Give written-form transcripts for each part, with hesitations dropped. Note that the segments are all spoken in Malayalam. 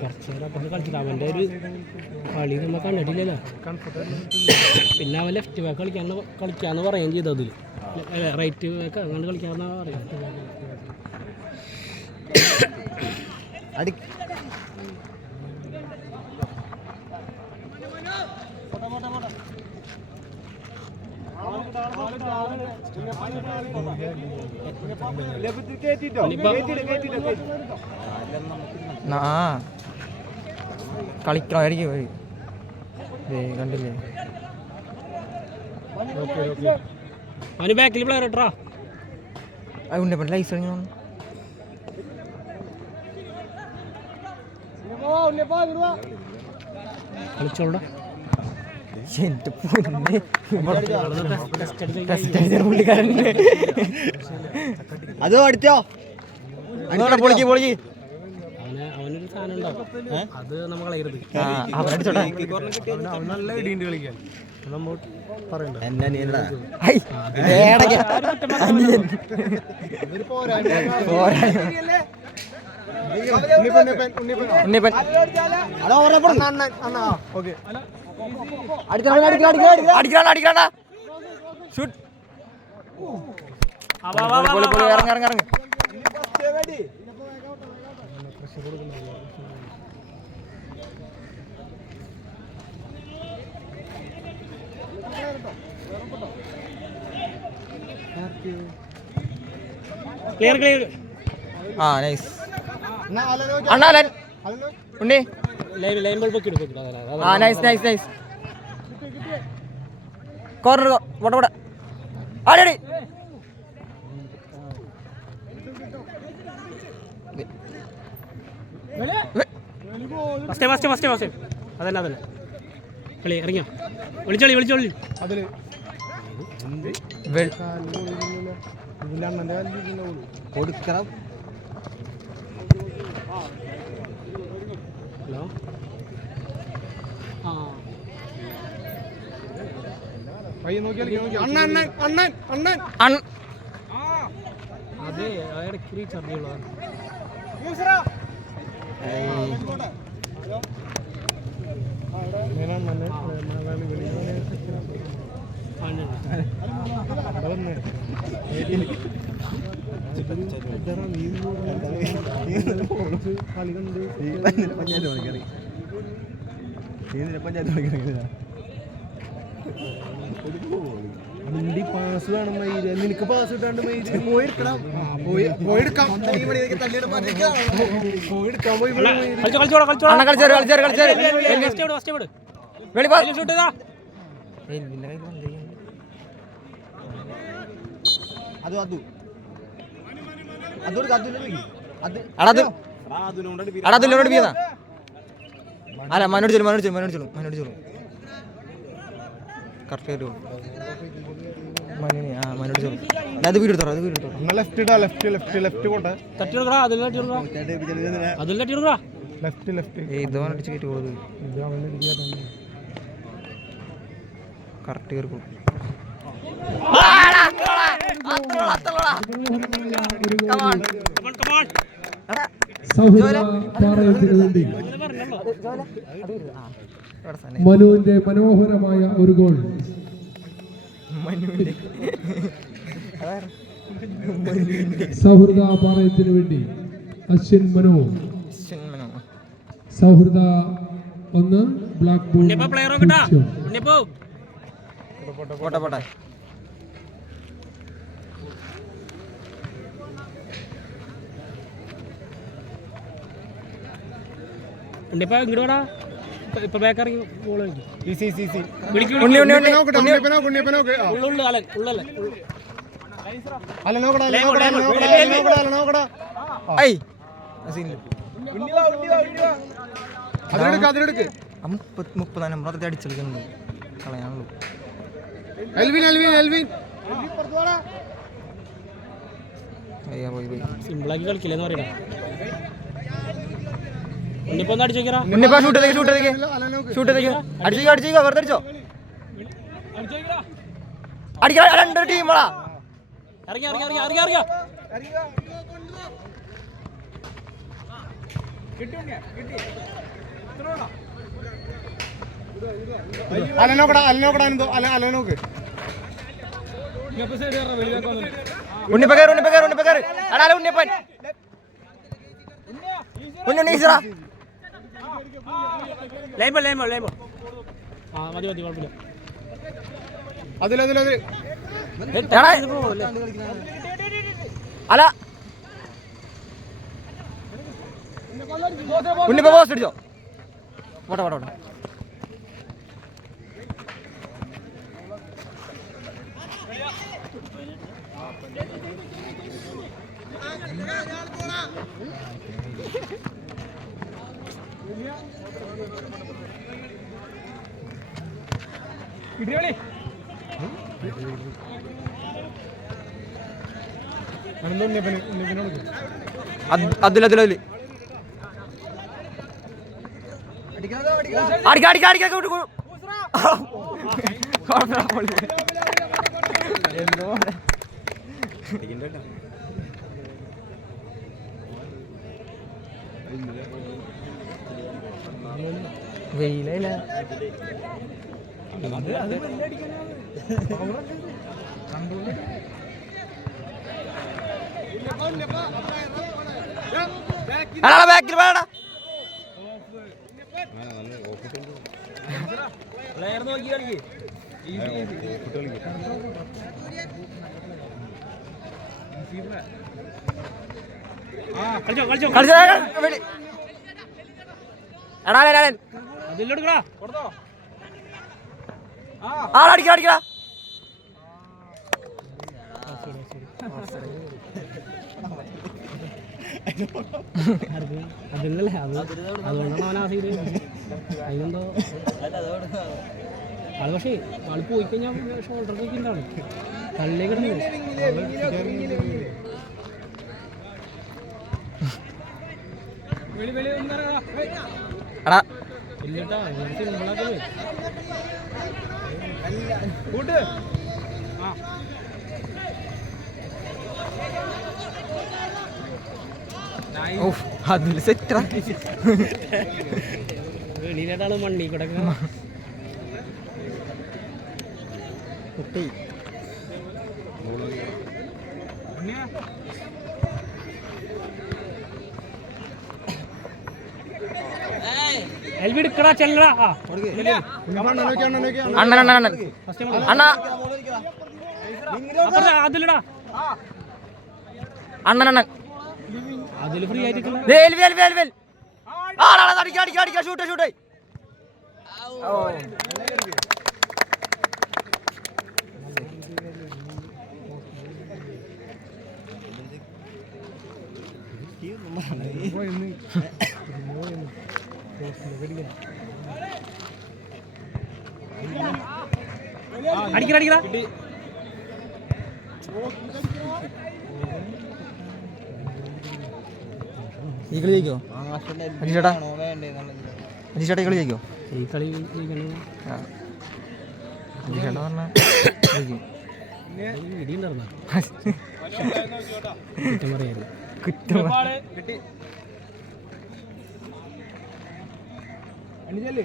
കളിച്ചിട്ട് അവൻ്റെ ഒരു കളി നമ്മൾ കണ്ടിട്ടില്ലല്ലോ. പിന്നെ അവൻ ലെഫ്റ്റ് ബാക്ക് കളിക്കാന്ന് പറയുകയും ചെയ്തു. അതിൽ റൈറ്റ് ബാക്ക് അങ്ങനെ കളിക്കാമെന്നാ പറയാം. കളിക്കണമായിരിക്കും കണ്ടില്ലേ. അവന് ബാക്കിൽ പ്ലെയർ ഇട്ടാ അതുകൊണ്ട് ലൈസ് കളിച്ചോളാം. അത് അടിച്ചോ പൊളിക്ക് പൊളിക്ക്. അവനൊരു സാധനം ഉണ്ടാവും, അത് നമ്മൾ കളയരുത്. നല്ല ഇടിയുണ്ട് കളിക്കാൻ. Clear clear. ആ നൈസ് അണ്ണാലൻ ഉണ്ണി. ലൈൻ ബോൾ പൊക്കി എടുക്കും. ആ നൈസ് നൈസ് നൈസ്. കോർണർ വട വട ആടി. അതന്നെ അതന്നെ കളി ഇറങ്ങിയോ. വിളിച്ചോളി വിളിച്ചോളി. അതില് കൊടുക്കണം. ഹലോ. ആ അതെ ഇടയ്ക്ക് റീചാർജ് ഉള്ളതാണ്. പാസ് വേണം. നിനക്ക് പാസ് കിട്ടാണ്ട് അല്ല മനോട് ചെല്ലും മനോട് ചെല്ലും മനോട് ചെല്ലും മനോട് ചെല്ലും കറക്റ്റ് ആയിട്ട് മനോട് ചെല്ലും. അത് വീട് എടുത്തോ അത് വീട് എടുത്തോ. ലെഫ്റ്റ് ഇടാ ലെഫ്റ്റ് ലെഫ്റ്റ് ലെഫ്റ്റ് പോട്ടെ. തട്ടിയെടുക്കടാ അതിൽ തട്ടിയെടുക്കടാ അതിൽ തട്ടിയെടുക്കടാ. ലെഫ്റ്റ് ലെഫ്റ്റ് ഇത് അടിച്ച് കയറ്റി കൊടുക്കും. കറക്റ്റ് കയറിക്കും. മനുവിന്റെ മനോഹരമായ ഒരു ഗോൾ. സൗഹൃദ പാളയത്തിന് വേണ്ടി അശ്വിൻ മനു. സൗഹൃദ 1 ബ്ലാക്ക് ബോൾ. പോട്ടെ പോട്ടെ. ഇങ്ങോട്ടാ ഇപ്പൊ ബേക്കറി ഗോൾ അടിച്ചെടുക്കുന്നുണ്ട് കളയാനുള്ളൂ. സിമ്പിളാക്കി കളിക്കില്ലെന്ന് പറയണ. അലനോക്ക് ഉണ്ണിപ്പ കയറ് അടാ ഉണ്ണിപ്പൻ ഉണ്ണീശ്വര ലൈമോ ആ മതി കുഴപ്പമില്ല. അല്ല ഉണ്ണിപ്പ പോസ്റ്റ് അടിച്ചോ പോട്ടെ അതില് വെയിലല്ല ബാക്കിൽ വേടാ അടിക്കടാ അതിനല്ലേ അതുകൊണ്ടാണ് അവൻ ആ സൈഡ് അതിനെന്തോ ആള്. പക്ഷേ ആള് പോയി കഴിഞ്ഞാൽ ഷോൾഡർ പോയിട്ടാണ് തള്ളേ കിടന്നു. ഇല്ലട്ടാ സിമ്പിളാക്കത്. അതില് സെറ്റാ വെളിയിലായിട്ടാണ് മണ്ണി കൂടെ കുട്ടി. എടുക്കടാ ചെല്ലടാ. അതിലടാ അണ്ണൻ അതില് ഫ്രീ ആയിട്ട് ഷൂട്ട് അടിക്കടാ ഈ കളി ജയിക്കോ അജീഷേട്ടാ ഈ കളി ജയിക്കോ? ഈ കളി അജീഷേട്ടാ പറഞ്ഞ ഇടിയുണ്ടായിരുന്ന കുറ്റം പറയായിരുന്നു.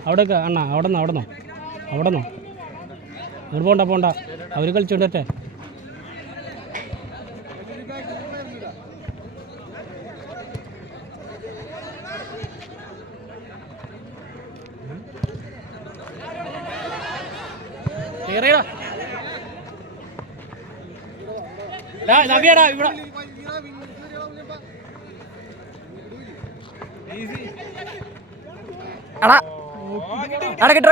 അവിടെയൊക്കെ അണ്ണാ അവിടെന്നോ അങ്ങോട്ട് പോണ്ട അവർ കളിച്ചോണ്ടേ. ഇവിടെ കിട്ടാ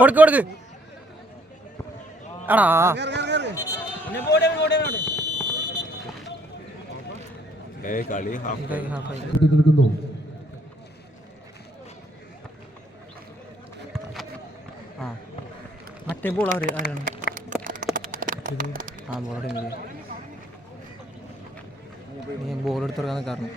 കൊടുക്ക് ആടാ നിൽക്കുന്നു മറ്റേ ബോൾ ആരാണ്? ആ ബോളോടെ ബോൾ എടുത്തിറങ്ങാൻ കാരണം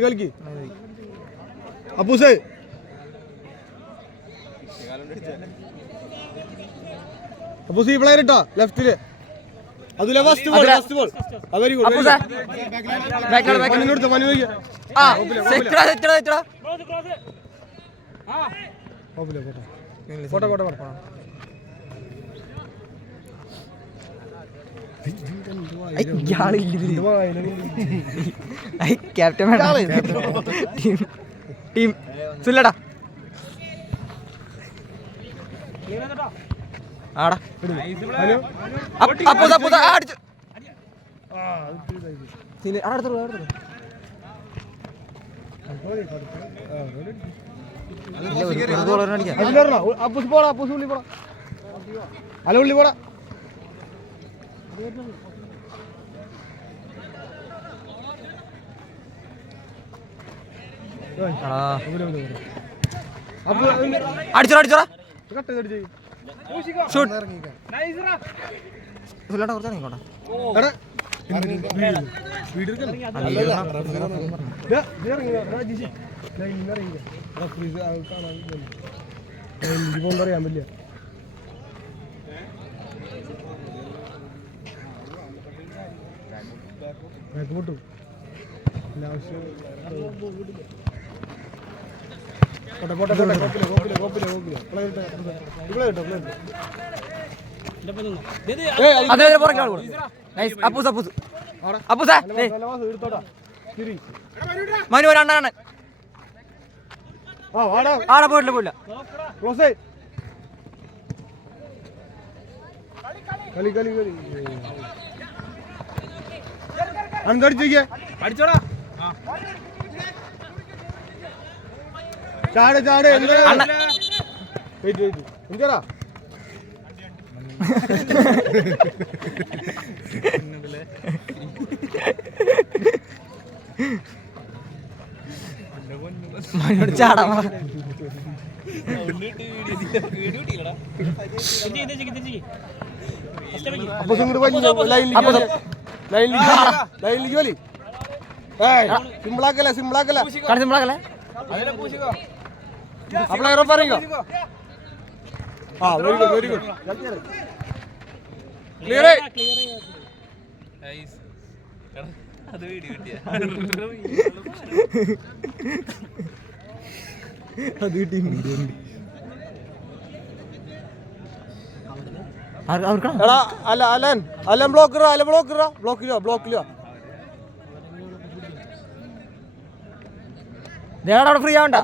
കളിക്ക് അപ്പൂസേ അപ്പൂസ് ഈ പ്ലെയർ ഇട്ടോ ലെഫ്റ്റില് അതിലെ ഫസ്റ്റ് ബോൾ വെരി ഗുഡ് എടുത്ത മനു പോട്ടെ ക്യാപ്റ്റൻ ടീം സുല്ലടാ ആടാ അടിച്ചു അപ്പൂസ് പോടാ അപ്പൂസ് ഉള്ളി പോടാ അല ഉള്ളി പോടാ അടിച്ചോടാ അറിയാൻ പറ്റില്ല പൊട്ടു മനു രണ്ടാണ് ആടെ പോയില്ല അടിച്ചോടാ ചാട് എന്താ ചാടാ അപ്പൊ ലൈനിലേക്ക് വലി സിമ്പിളാക്കല്ലേ അപ്ലൈ പറയുക ആ വെരി ഗുഡ് ക്ലിയർ അത് വീഡിയോ കിട്ടിയ അത് കിട്ടി എടാ അലൻ ബ്ലോക്കിലോ ഫ്രീ ആവണ്ട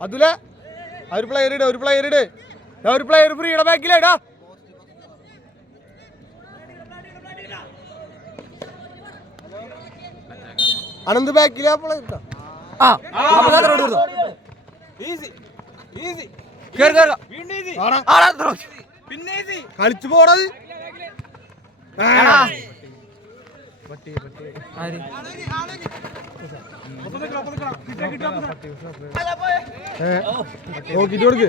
അതുലേ ഒരു പ്ലെയർ ഫ്രീ ഇട ബാക്കിലേടാ അനന്ത് ബാക്കിലാ പ്ലെയർ കളിച്ചു പോടത് നോക്കിട്ട് കൊടുക്ക്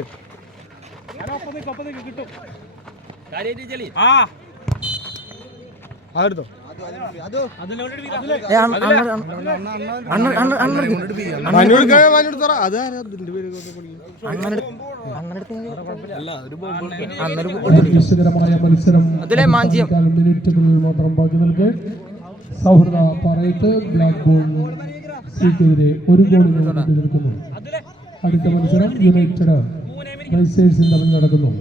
അതെടുത്തോ മിനിറ്റുകൾ മാത്രം ബാക്കി നിൽക്കെ സൗഹൃദ പറയിട്ട് ബ്ലാക്ക് ബോൾ സിക്കെതിരെ ഒരു ഗോളിന് വേണ്ടി നിൽക്കുന്നു. അടുത്ത മത്സരം യുണൈറ്റഡ് റൈസേഴ്സും തമ്മിൽ നടക്കുന്നു.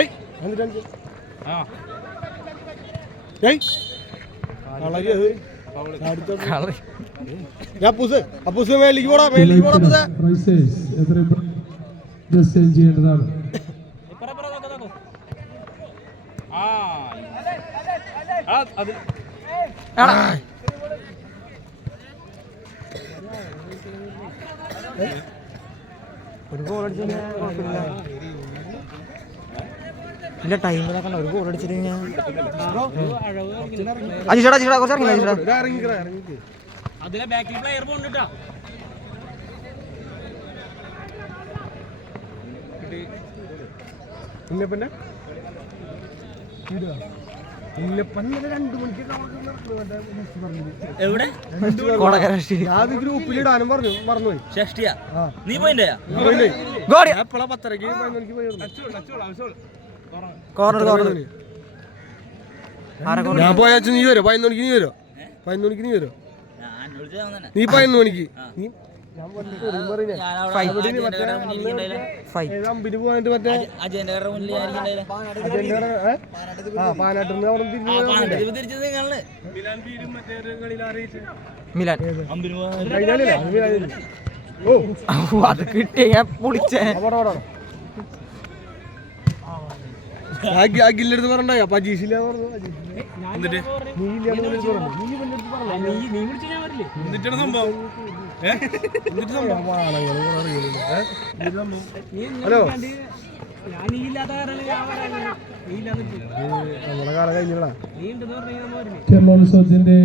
ഏയ് എന്നിട്ട് ഏയ് കളരി അത് അപ്പൂസ് മേലേക്ക് പോടാ മേലേക്ക് പോടാ അപ്പൂസേ. റൈസേഴ്സ് എത്രയും ഡ്രസ് ചേഞ്ച് ചെയ്യേണ്ടതാണ്. ഒരു ഗോൾ അടിച്ചു കുഴപ്പമില്ല. ഇല്ല ടൈമിലൊക്കെ ഒരു ഗോൾ അടിച്ചിട്ട് ഞാൻ അജിഷടാ കുറച്ച് ഇറങ്ങില്ല അജിഷടാ. ഇറങ്ങിക്ക് അതിലെ ബാക്കിൽ പ്ലെയർ പോണ്ടിട്ടാ. ഉണ്ണിയപ്പൻ്റെ ഉണ്ണിയപ്പന്നലെ 2 മണിക്ക് എവിടെ കോടക്കര ഷഷ്ടി. അത് ഗ്രൂപ്പിലിടാനും പറഞ്ഞു മറന്നുപോയി. ഷഷ്ടിയാ നീ പോയില്ലേ? ഗോൾ എപ്പോഴാ 10:30 11 പോയിരുന്നു. കോർണർ കോർണർ ആരാ കോർണർ? ഞാൻ പോയാ നീ വരോ? 11 മണിക്ക് നീ വരോ? 11 മണിക്ക് നീ വരോ? നീ 11 മണിക്ക് നീ അമ്പിന് പോയിട്ട് മറ്റേ പാനാട്ടിന്ന് അവിടെ മിലാൻ ഓ അത് കിട്ടിയ ഞാൻ പൊളിച്ചേ. അഖിലെടുത്ത് പറഞ്ഞോ അപ്പൊ അജീഷില്ല പറഞ്ഞു. ഹലോ നമ്മളെ കാലം കഴിഞ്ഞാ കേരളോത്സവത്തിന്റെ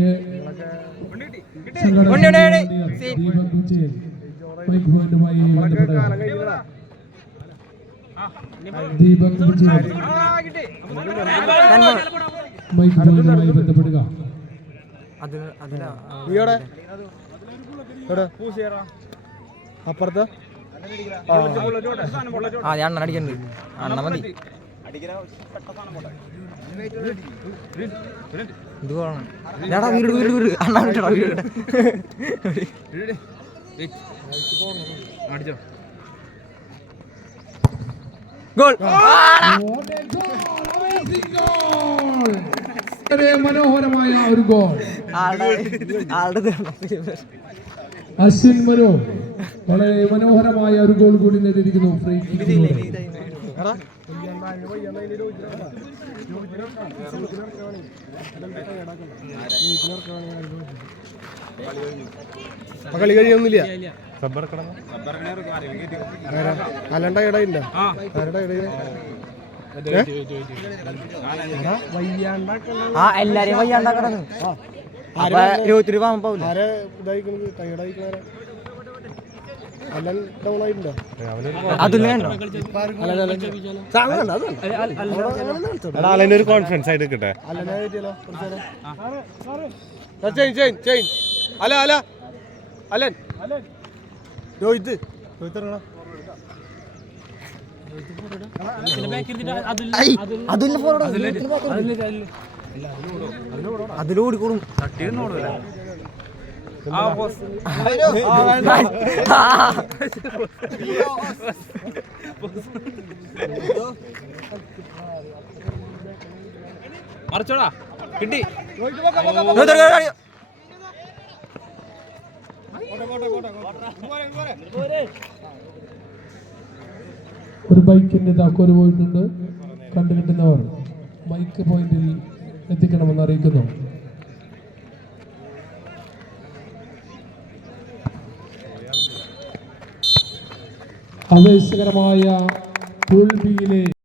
ദീപക് വിജയൻ മൈക്ക് ജോയിനുമായി ബന്ധപ്പെടുക. നീയോടെ അപ്പുറത്ത് ആ ഞാൻ അണ്ണൻ അടിക്കണ്ട്. അണ്ണ മതി ഇത് പോകണം. ഞാടാ വീട് വീട് വീട് അണ്ണ വിട്ടടാ വീട്. ഗോൾ. വളരെ മനോഹരമായ ഒരു ഗോൾ. അശ്വിൻ മനോ വളരെ മനോഹരമായ ഒരു ഗോൾ കൂടി നേടിയിരിക്കുന്നു. ഫ്രീ കിക്കിലൂടെ കളി കഴിയൊന്നുമില്ല. അലണ്ട ഇടയില്ല ആരുടെ ഇടയിൽ ആ എല്ലാരെയും വയ്യാണ്ടാക്കണത്. അപ്പൊ 20 രൂപ പോവില്ല. ആരെ ഇതായിക്കണത് ടൈഡായിക്കണ അല്ലൻ ഡൗൺ ആയിട്ടുണ്ടോ? അലനൊരു കോൺഫിഡൻസ് ആയിട്ട് കിട്ടെ. അല അല അലൻ രോഹിത് ഇറങ്ങണം. അതിലോടിക്കോളും. മറിച്ചോടാ കിട്ടി. ഒരു ബൈക്കിന്റെ താക്കോല് പോയിട്ടുണ്ട്. കണ്ടുകിട്ടുന്നവർ ബൈക്ക് പോയിന്റിൽ എത്തിക്കണമെന്ന് അറിയിക്കുന്നു. ആവേശകരമായ പൂൾ ബിയിലെ